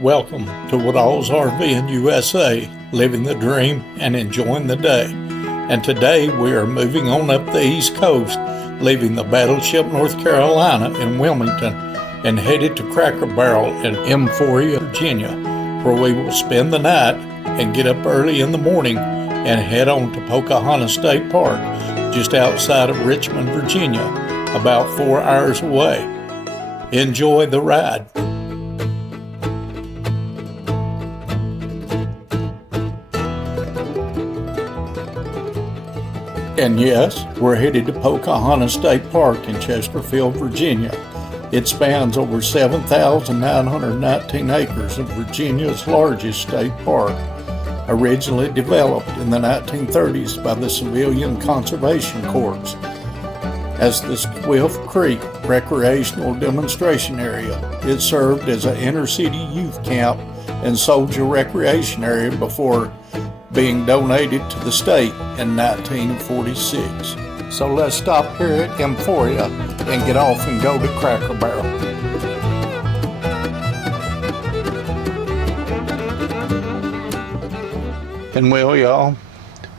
Welcome to Woodallsrvnusa, living the dream and enjoying the day. And today we are moving on up the East Coast, leaving the Battleship North Carolina in Wilmington and headed to Cracker Barrel in Emporia, Virginia, where we will spend the night and get up early in the morning and head on to Pocahontas State Park, just outside of Richmond, Virginia, about 4 hours away. Enjoy the ride. And yes, we're headed to Pocahontas State Park in Chesterfield, Virginia. It spans over 7,919 acres of Virginia's largest state park, originally developed in the 1930s by the Civilian Conservation Corps as the Swift Creek Recreational Demonstration Area. It served as an inner-city youth camp and soldier recreation area before being donated to the state in 1946. So let's stop here at Emporia and get off and go to Cracker Barrel. And well, y'all,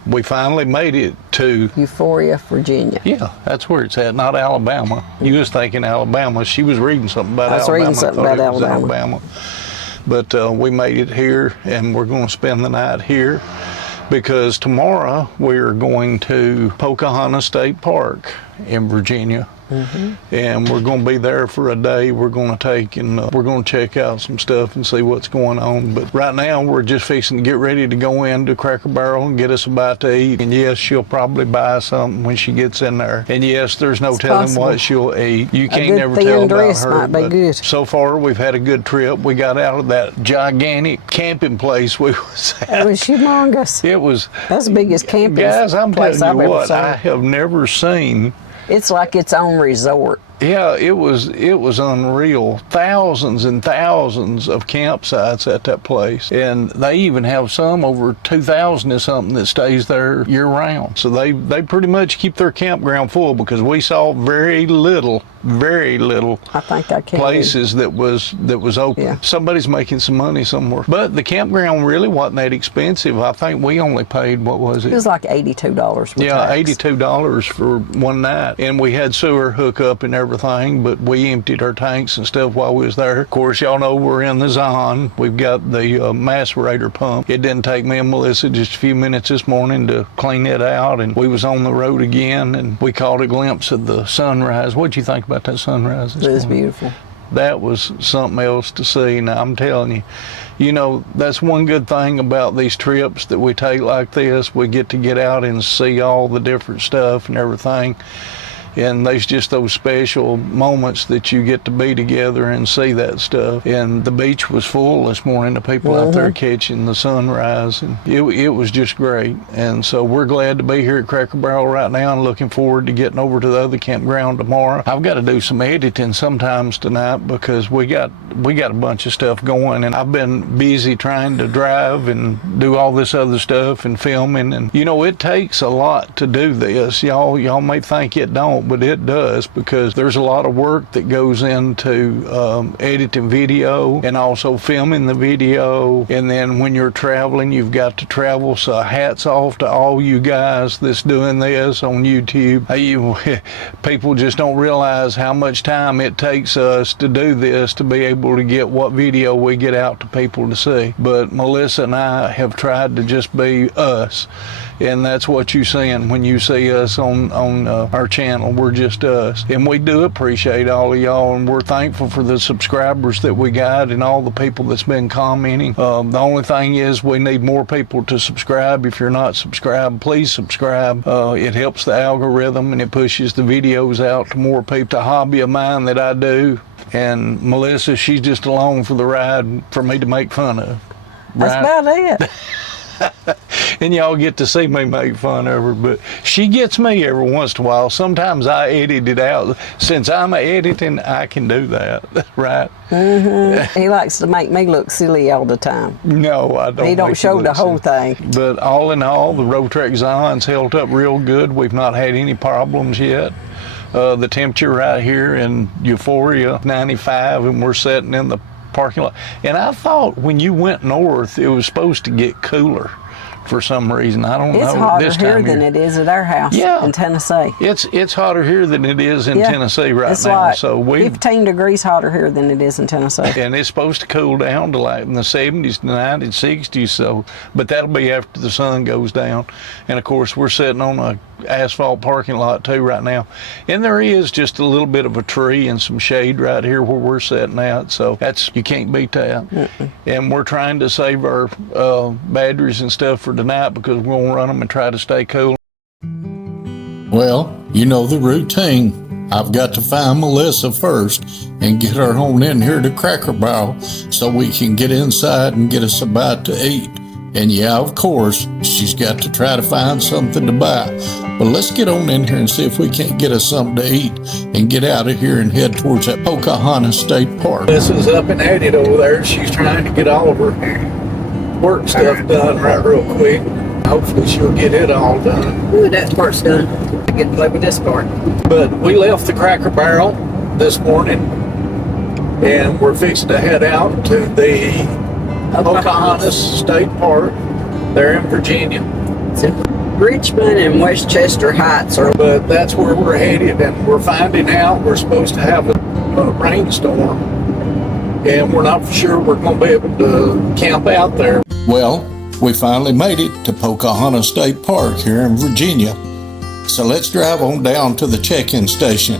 we finally made it to Emporia, Virginia. Yeah, that's where it's at, not Alabama. You was thinking Alabama. She was reading something about Alabama. I was reading something about Alabama. But we made it here, and we're going to spend the night here because tomorrow we're going to Pocahontas State Park in Virginia. And we're going to be there for a day. We're going to take and we're going to check out some stuff and see what's going on. But right now we're just fixing to get ready to go into Cracker Barrel and get us a bite to eat. And yes, she'll probably buy something when she gets in there. And yes, there's no telling what she'll eat. You can't never tell about her. Might be good. So far we've had a good trip. We got out of that gigantic camping place we was at. It was humongous. That's the biggest camping place guys, I'm telling you what, I have never seen. It's like its own resort. Yeah, it was unreal. Thousands and thousands of campsites at that place. And they even have some over 2,000 or something that stays there year round. So they pretty much keep their campground full because we saw very little I think I can places that was open. Yeah. Somebody's making some money somewhere. But the campground really wasn't that expensive. I think we only paid, what was it? It was like $82 for Yeah, tax. $82 for one night. And we had sewer hookup and everything, but we emptied our tanks and stuff while we was there. Of course, y'all know we're in the zone. We've got the macerator pump. It didn't take me and Melissa just a few minutes this morning to clean it out, and we was on the road again, and we caught a glimpse of the sunrise. What'd you think about that sunrise this morning? It was beautiful. That was something else to see. Now, I'm telling you, you know, that's one good thing about these trips that we take like this. We get to get out and see all the different stuff and everything. And there's just those special moments that you get to be together and see that stuff. And the beach was full this morning, the people out there catching the sunrise. And it was just great. And so we're glad to be here at Cracker Barrel right now and looking forward to getting over to the other campground tomorrow. I've got to do some editing sometimes tonight because we got a bunch of stuff going. And I've been busy trying to drive and do all this other stuff and filming. And, you know, it takes a lot to do this. Y'all may think it don't, but it does, because there's a lot of work that goes into editing video and also filming the video. And then when you're traveling, you've got to travel. So hats off to all you guys that's doing this on YouTube. People just don't realize how much time it takes us to do this, to be able to get what video we get out to people to see. But Melissa and I have tried to just be us. And that's what you're seeing when you see us on our channel. We're just us. And we do appreciate all of y'all, and we're thankful for the subscribers that we got and all the people that's been commenting. The only thing is we need more people to subscribe. If you're not subscribed, please subscribe. It helps the algorithm, and it pushes the videos out to more people. It's a hobby of mine that I do. And Melissa, she's just along for the ride for me to make fun of. That's about it. And y'all get to see me make fun of her, but she gets me every once in a while. Sometimes I edit it out. Since I'm editing, I can do that, right? He likes to make me look silly all the time. No, I don't. He don't show the whole thing. But all in all, the Roadtrek Zon's held up real good. We've not had any problems yet. The temperature right here in Emporia, 95, and we're sitting in the parking lot. And I thought when you went north, it was supposed to get cooler for some reason. I don't know. It's hotter this here time than it is at our house in Tennessee. It's hotter here than it is in Tennessee right it's now. Like so 15 degrees hotter here than it is in Tennessee. And it's supposed to cool down to like in the 70s, 90s, 60s. So, but that'll be after the sun goes down. And of course, we're sitting on a asphalt parking lot too right now. And there is just a little bit of a tree and some shade right here where we're sitting at. So you can't beat that. And we're trying to save our batteries and stuff for tonight because we're gonna run them and try to stay cool. Well, you know the routine. I've got to find Melissa first and get her on in here to Cracker Barrel so we can get inside and get us a bite to eat. And yeah, of course, she's got to try to find something to buy. But let's get on in here and see if we can't get us something to eat and get out of here and head towards that Pocahontas State Park. This is up and at it over there. She's trying to get all of her work stuff done right real quick. Hopefully she'll get it all done. Ooh, that part's done. I get to play with this part. But we left the Cracker Barrel this morning and we're fixing to head out to the Pocahontas State Park there in Virginia. It's in Richmond and Westchester Heights. But that's where we're headed, and we're finding out we're supposed to have a rainstorm, and we're not for sure we're going to be able to camp out there. Well, we finally made it to Pocahontas State Park here in Virginia. So let's drive on down to the check-in station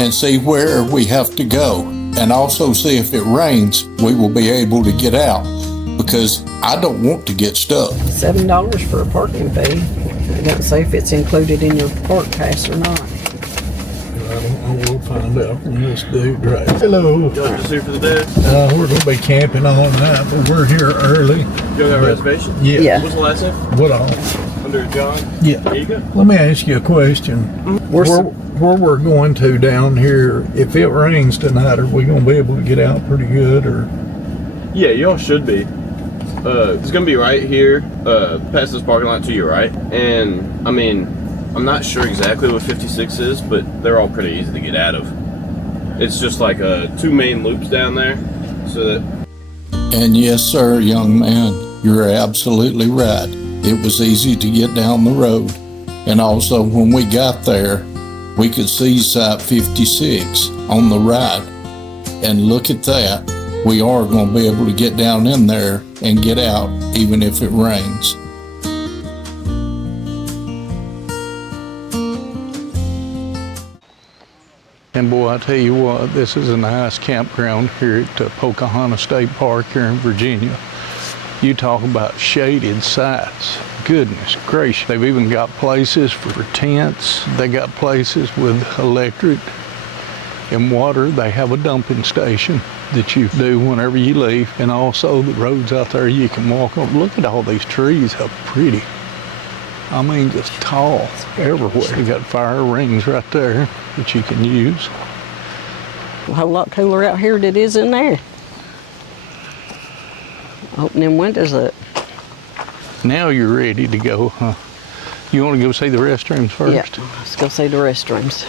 and see where we have to go, and also see if it rains, we will be able to get out, because I don't want to get stuck. $7 for a parking fee. It doesn't say if it's included in your park pass or not. I don't know, we'll find out from this dude right. Hello. Just here for the day. We're going to be camping all night, but we're here early. You got a reservation? Yeah. What's the last name? Woodall. Under John? Yeah. There you go. Let me ask you a question. Where we're going to down here, if it rains tonight, are we going to be able to get out pretty good? Or Yeah, y'all should be. It's going to be right here, past this parking lot to your right. And, I mean, I'm not sure exactly what 56 is, but they're all pretty easy to get out of. It's just like 2 main loops down there, so that... And yes, sir, young man, you're absolutely right. It was easy to get down the road. And also, when we got there, we could see Site 56 on the right. And look at that. We are going to be able to get down in there and get out, even if it rains. And boy, I tell you what, this is a nice campground here at Pocahontas State Park here in Virginia. You talk about shaded sites. Goodness gracious. They've even got places for tents. They got places with electric and water. They have a dumping station that you do whenever you leave. And also the roads out there you can walk on. Look at all these trees, how pretty. I mean, just tall everywhere. You got fire rings right there that you can use. A whole lot cooler out here than it is in there. Open them windows up. Now you're ready to go, huh? You want to go see the restrooms first? Yeah, let's go see the restrooms.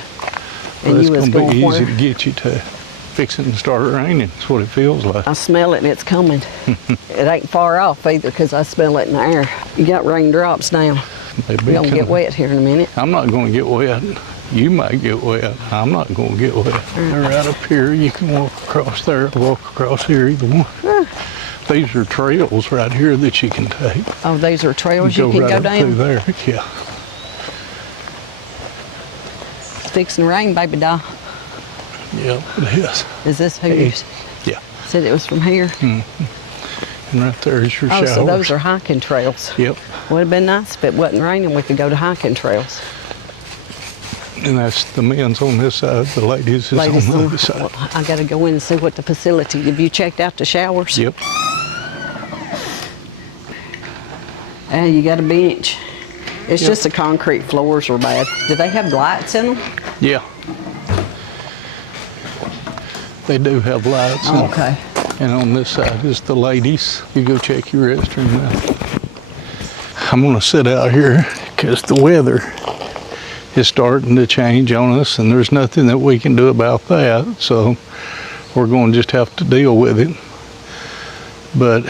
Well, it's going to be easy where? to get you to fixing to start raining. That's what it feels like. I smell it and it's coming. It ain't far off either because I smell it in the air. You got raindrops now. We're going to get wet here in a minute. I'm not going to get wet. You might get wet. I'm not going to get wet. They're right up here. You can walk across there, walk across here, either one. These are trails right here that you can take. Oh, these are trails you can right go up down? through there, yeah. It's fixing to rain, baby doll. Yeah, it is. Is this who you Yeah. said it was from here? And right there is your Oh, showers. so those are hiking trails. Yep. Would have been nice if it wasn't raining. We could go to hiking trails. And that's the men's on this side, the ladies is on the other side. Well, I got to go in and see what the facility. Have you checked out the showers? Yep. You got a bench. It's just the concrete floors are bad. Do they have lights in them? Yeah. They do have lights. Oh, okay. And on this side is the ladies. You go check your restroom now. I'm gonna sit out here because the weather is starting to change on us and there's nothing that we can do about that. So we're going to just have to deal with it. but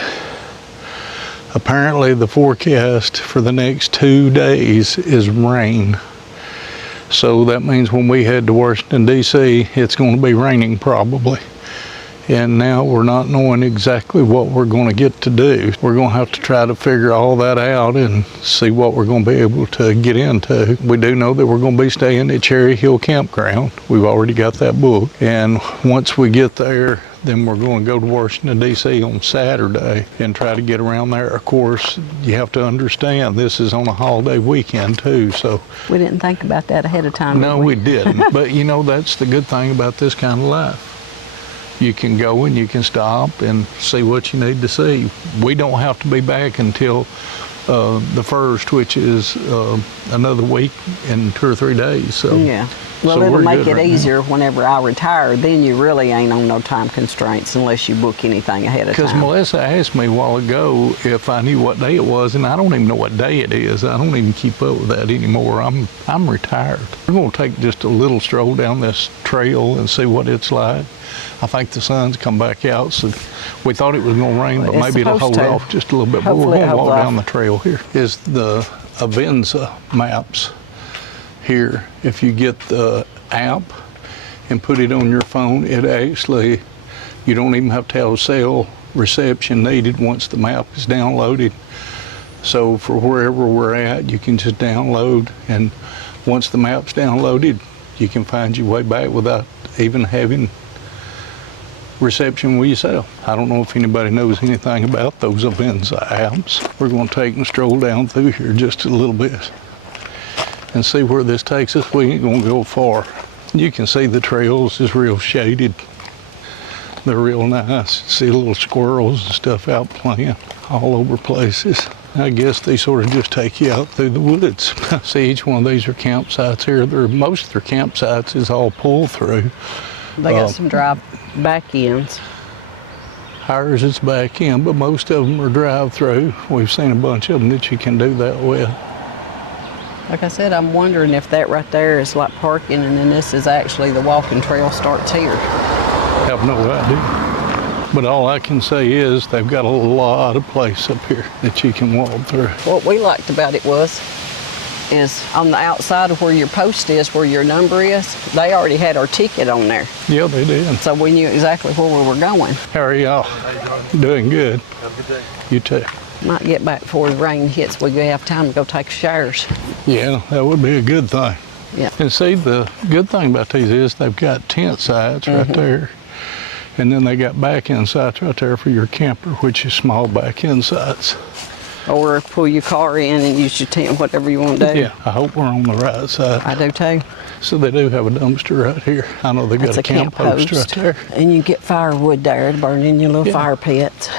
apparently the forecast for the next 2 days is rain. So that means when we head to Washington, D.C., it's going to be raining probably. And now we're not knowing exactly what we're going to get to do. We're going to have to try to figure all that out and see what we're going to be able to get into. We do know that we're going to be staying at Cherry Hill Campground. We've already got that booked. And once we get there, then we're going to go to Washington, D.C. on Saturday and try to get around there. Of course, you have to understand this is on a holiday weekend too, so. We didn't think about that ahead of time. No, we didn't. But you know, that's the good thing about this kind of life. You can go and you can stop and see what you need to see. We don't have to be back until the 1st, which is another week and 2 or 3 days. So yeah. Well, so it'll make it right easier whenever I retire. Then you really ain't on no time constraints unless you book anything ahead of time. Because Melissa asked me a while ago if I knew what day it was, and I don't even know what day it is. I don't even keep up with that anymore. I'm retired. We're going to take just a little stroll down this trail and see what it's like. I think the sun's come back out, so we thought it was going to rain, but maybe it'll hold off just a little bit. But we're going to walk down the trail here. Is the Avenza maps here. If you get the app and put it on your phone, it actually, you don't even have to have cell reception needed once the map is downloaded. So for wherever we're at, you can just download, and once the map's downloaded, you can find your way back without even having reception with yourself. I don't know if anybody knows anything about those Avenza apps. We're going to take and stroll down through here just a little bit and see where this takes us. We ain't going to go far. You can see the trails is real shaded. They're real nice. See little squirrels and stuff out playing all over places. I guess they sort of just take you out through the woods. See, each one of these are campsites here. Most of their campsites is all pull through. They got some drive back ends. Ours is back in, but most of them are drive through. We've seen a bunch of them that you can do that with. Like I said, I'm wondering if that right there is like parking, and then this is actually the walking trail starts here. Have no idea. But all I can say is they've got a lot of place up here that you can walk through. What we liked about it is on the outside of where your post is, where your number is, they already had our ticket on there. Yeah, they did. So we knew exactly where we were going. How are y'all? Doing good. Have a good day. You too. Might get back before the rain hits. We have time to go take showers. Yeah, that would be a good thing. Yeah. And see, the good thing about these is they've got tent sites right there. And then they got back-end sites right there for your camper, which is small back-end sites. Or pull your car in and use your tent, whatever you want to do. Yeah, I hope we're on the right side. I do too. So they do have a dumpster right here. I know they got That's a camp post right there. And you get firewood there to burn in your little fire pits.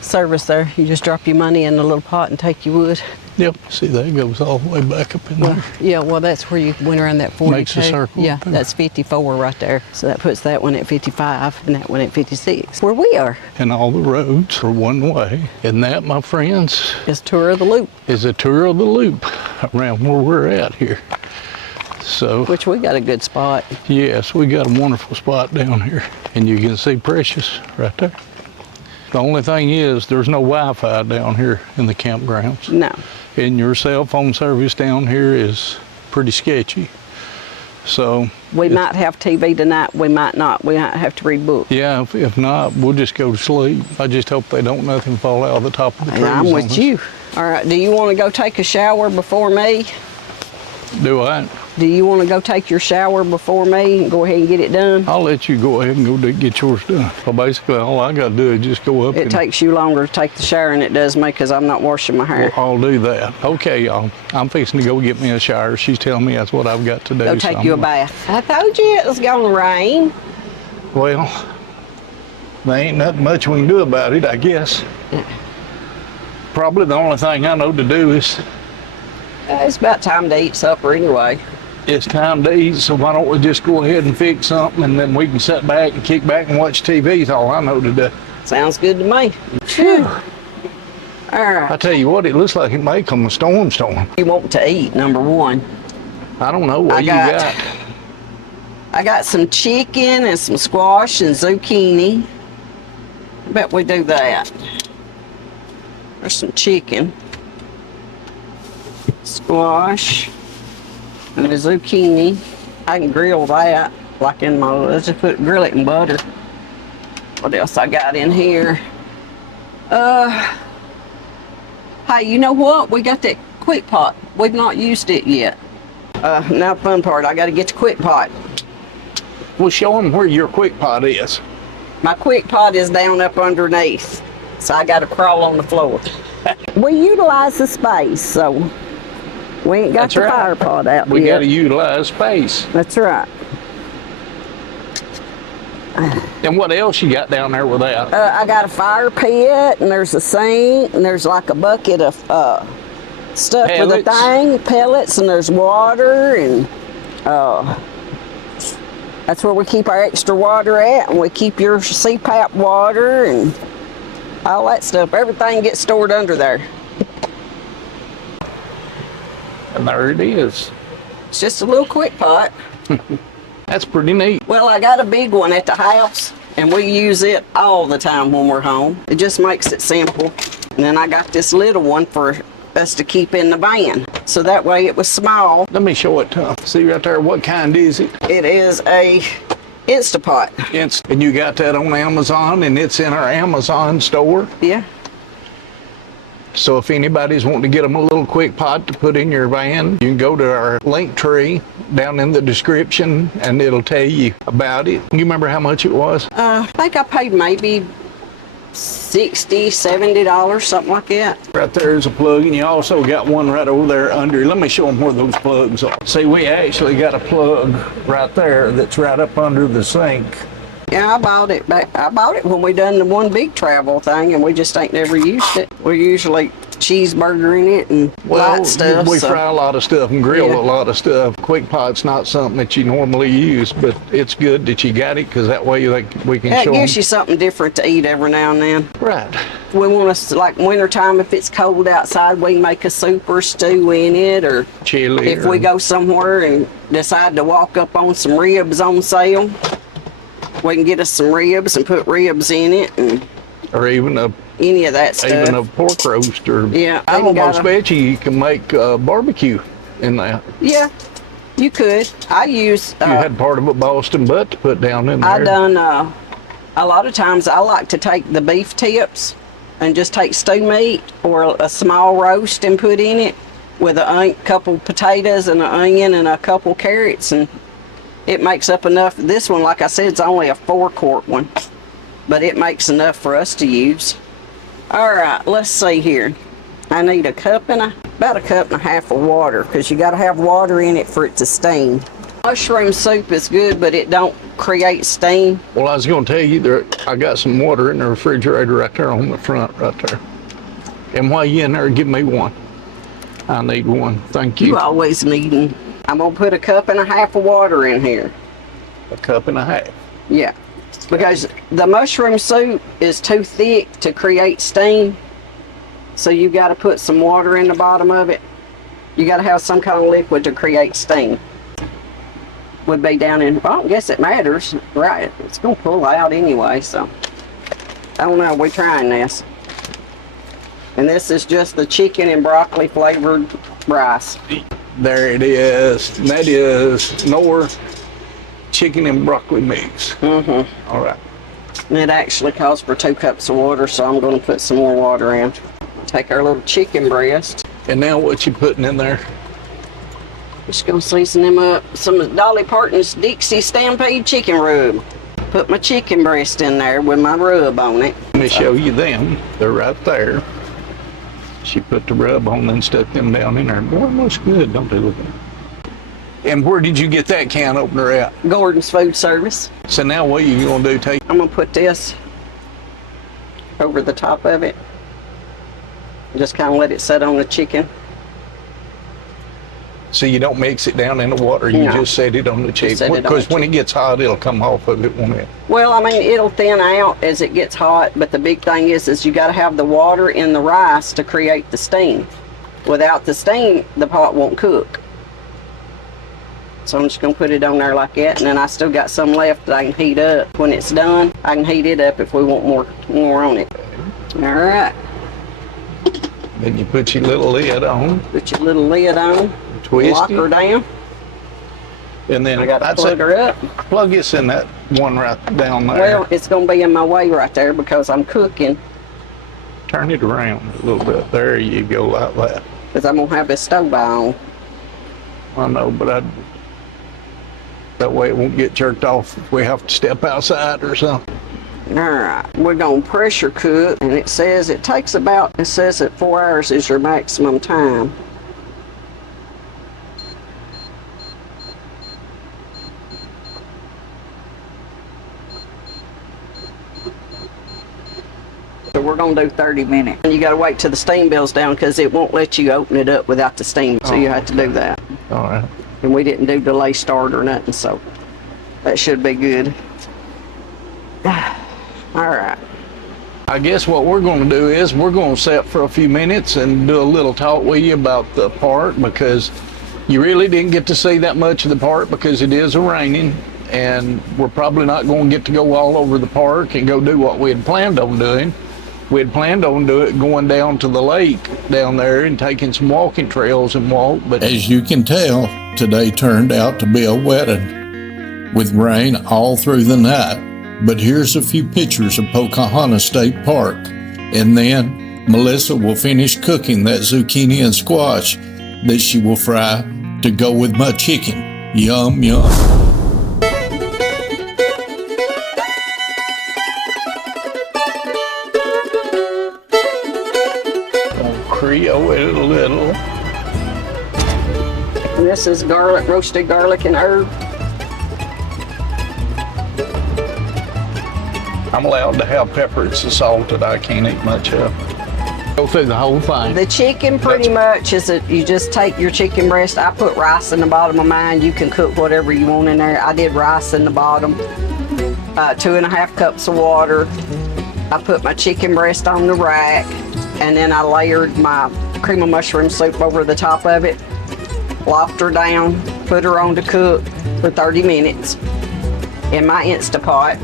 Service there, you just drop your money in a little pot and take your wood. Yep, see that goes all the way back up in there. Yeah, well that's where you went around that 42. Makes a circle. Yeah, that's 54 right there. So that puts that one at 55 and that one at 56. Where we are. And all the roads are one way. And that, my friends, is Tour of the Loop. is a tour of the loop around where we're at here. So, Which we got a good spot. yes, we got a wonderful spot down here. And you can see Precious right there. The only thing is there's no Wi-Fi down here in the campgrounds. No. And your cell phone service down here is pretty sketchy. So We might have TV tonight, we might not. We might have to read books. yeah, if not, we'll just go to sleep. I just hope they don't nothing fall out of the top of the trees. And I'm on with us. you. All right, do you want to go take a shower before me? Do I? Do you want to go take your shower before me and go ahead and get it done? I'll let you go ahead and go get yours done. Well, basically, all I got to do is just go up It and takes you longer to take the shower than it does me because I'm not washing my hair. I'll do that. Okay, y'all. I'm fixing to go get me a shower. She's telling me that's what I've got to do. Go take you a bath. I told you it was going to rain. Well, there ain't nothing much we can do about it, I guess. Probably the only thing I know to do is It's about time to eat supper anyway. it's time to eat, so why don't we just go ahead and fix something, and then we can sit back and kick back and watch TV is all I know to do. Sounds good to me. Phew. All I right. tell you what, it looks like it may come a storm. You want to eat, number one. I don't know what you I got some chicken and some squash and zucchini. Bet we do that. There's some chicken, squash, and the zucchini. I can grill that, like in my, let's just grill it in butter. What else I got in here? Hey, you know what? We got that quick pot. We've not used it yet. Now the fun part, I gotta get the quick pot. Well, show them where your quick pot is. My quick pot is down up underneath, so I gotta crawl on the floor. We utilize the space, so we ain't got That's the right. fire pot out We yet. got to utilize space. That's right. And what else you got down there with that? I got a fire pit, and there's a sink, and there's like a bucket of stuff with a Pellets. thing, pellets, and there's water, and that's where we keep our extra water at, and we keep your CPAP water and all that stuff. Everything gets stored under there. And there it is. It's just a little quick pot. That's pretty neat. Well, I got a big one at the house, and we use it all the time when we're home. It just makes it simple. And then I got this little one for us to keep in the van. So that way it was small. Let me show it to them. See right there, what kind is it? It is a Instapot. And you got that on Amazon, and it's in our Amazon store. Yeah. So if anybody's wanting to get them a little quick pot to put in your van, you can go to our link tree down in the description, and it'll tell you about it. You remember how much it was? I think I paid maybe $60, $70, something like that. Right there's a plug, and you also got one right over there under. Let me show them where those plugs are. See, we actually got a plug right there that's right up under the sink. Yeah, I bought it back. I bought it when we done the one big travel thing, and we just ain't never used it. We're usually cheeseburgering it and light stuff. We so. fry a lot of stuff and grill Yeah. a lot of stuff. Quick pot's not something that you normally use, but it's good that you got it, because that way we can Yeah, show it gives them. you something different to eat every now and then. Right. We want us, like wintertime, if it's cold outside, we can make a soup or stew in it, or Chili. if we go somewhere and decide to walk up on some ribs on sale, we can get us some ribs and put ribs in it, and Or even a any of that stuff. even a pork roast, or Yeah, I I even almost got bet you can make barbecue in that. Yeah, you could. I use. You had part of a Boston butt to put down in there. I done. A lot of times, I like to take the beef tips and just take stew meat or a small roast and put in it with a couple potatoes and an onion and a couple carrots, and it makes up enough. This one, like I said, it's only a 4-quart one, but it makes enough for us to use. All right, let's see here. I need about a cup and a half of water, because you got to have water in it for it to steam. Mushroom soup is good, but it don't create steam. Well, I was going to tell you, I got some water in the refrigerator right there on the front, right there. And while you're in there, give me one. I need one. Thank you. You always needing. I'm gonna put a cup and a half of water in here. A cup and a half. Yeah, because the mushroom soup is too thick to create steam. So you got to put some water in the bottom of it. You got to have some kind of liquid to create steam. Would be down in, I don't guess it matters, right? It's gonna pull out anyway, so. I don't know, we're trying this. And this is just the chicken and broccoli flavored rice. There it is. And that is Knorr chicken and broccoli mix. Mm-hmm. All right. And it actually calls for 2 cups of water, so I'm gonna put some more water in. Take our little chicken breast. And now what you putting in there? Just gonna season them up. Some of Dolly Parton's Dixie Stampede chicken rub. Put my chicken breast in there with my rub on it. Let me show you them. They're right there. She put the rub on and stuck them down in there. Boy, it looks good, don't they look good? And where did you get that can opener at? Gordon's Food Service. So now what are you gonna do? I'm gonna put this over the top of it. Just kind of let it set on the chicken. So you don't mix it down in the water, you No. just set it on the chicken. set it on Because the when it gets hot, it'll come off of it, won't it? Well, I mean, it'll thin out as it gets hot, but the big thing is you got to have the water in the rice to create the steam. Without the steam, the pot won't cook. So I'm just gonna put it on there like that, and then I still got some left that I can heat up. When it's done, I can heat it up if we want more on it. All right. Then you put your little lid on, Put your little lid on, twist lock her it, down. and then I got to I'd plug say her up. plug this in that one right down there. Well, it's gonna be in my way right there because I'm cooking. Turn it around a little bit. There you go, like that. Because I'm gonna have this stove on. I know, but that way it won't get jerked off if we have to step outside or something. All right, we're gonna pressure cook, and it says it takes about, it says that 4 hours is your maximum time. So we're gonna do 30 minutes. And you gotta wait till the steam bill's down because it won't let you open it up without the steam. So you have to do that. All right. And we didn't do delay start or nothing, so that should be good. All right. I guess what we're going to do is we're going to sit for a few minutes and do a little talk with you about the park, because you really didn't get to see that much of the park because it is raining, and we're probably not going to get to go all over the park and go do what we had planned on doing. We had planned on going down to the lake down there and taking some walking trails and walk, but As you can tell, today turned out to be a wetting, with rain all through the night. But here's a few pictures of Pocahontas State Park, and then Melissa will finish cooking that zucchini and squash that she will fry to go with my chicken. Yum, yum. Creole it a little. And this is garlic, roasted garlic and herb. I'm allowed to have peppers and salt that I can't eat much of. Go through the whole thing. The chicken pretty much is that you just take your chicken breast. I put rice in the bottom of mine. You can cook whatever you want in there. I did rice in the bottom. 2.5 cups of water. I put my chicken breast on the rack, and then I layered my cream of mushroom soup over the top of it. Locked her down, put her on to cook for 30 minutes in my Instapot.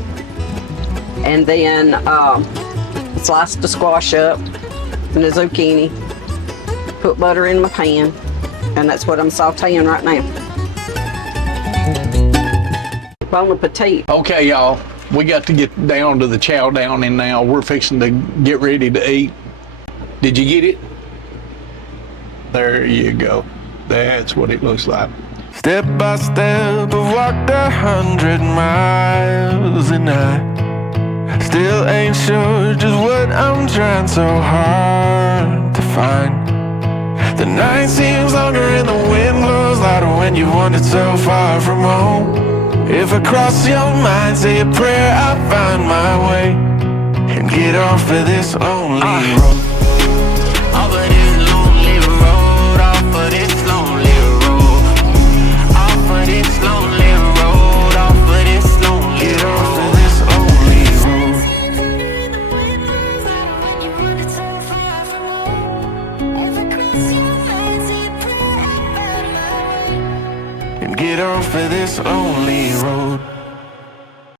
And then sliced the squash up and the zucchini, put butter in my pan, and that's what I'm sauteing right now. Bon appetit. Okay, y'all, we got to get down to the chow down, and now we're fixing to get ready to eat. Did you get it? There you go. That's what it looks like. Step by step, I've walked 100 miles, and I still ain't sure just what I'm trying so hard to find. The night seems longer and the wind blows louder when you wandered so far from home. If I cross your mind, say a prayer, I find my way and get off of this lonely road. Off of this lonely road, off of this lonely road, off of this lonely road, off of this lonely road. Get off of this lonely road. And get off of this lonely road.